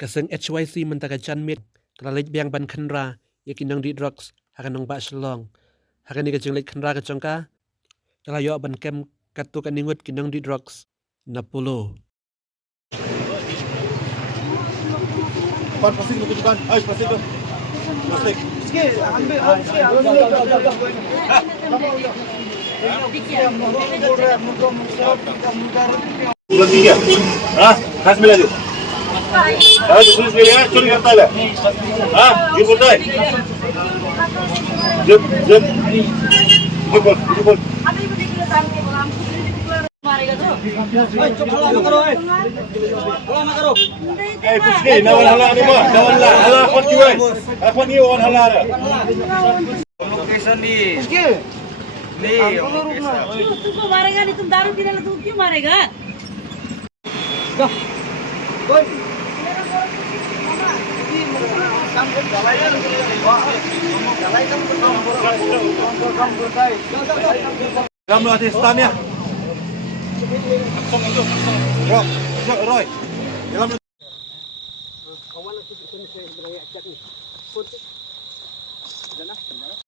Kaseng HYC mentakajan mit kralik biang ban khenra yakinang di drugs hakanong ba shalong hakani kajeng lek khenra kajongka kalayo ban kem katuk aningut kinang di drugs napulo. Pan plastik lu tunjukkan. Ayo plastik tuh. Plastik. Bulan 3. Hah? Kasih bela tuh. Ayo tulis bela curi kartu lah. Hah? Dia boleh. Jep. Jepul. कुछ नहीं नवल हला नहीं बा नवल ला हला अपन क्यों है अपन ये और हला रहा लोकेशन नी तुमको मारेगा नहीं तुम दारू पीने लगे तुम क्यों मारेगा Kamu hati stannya Roy dalam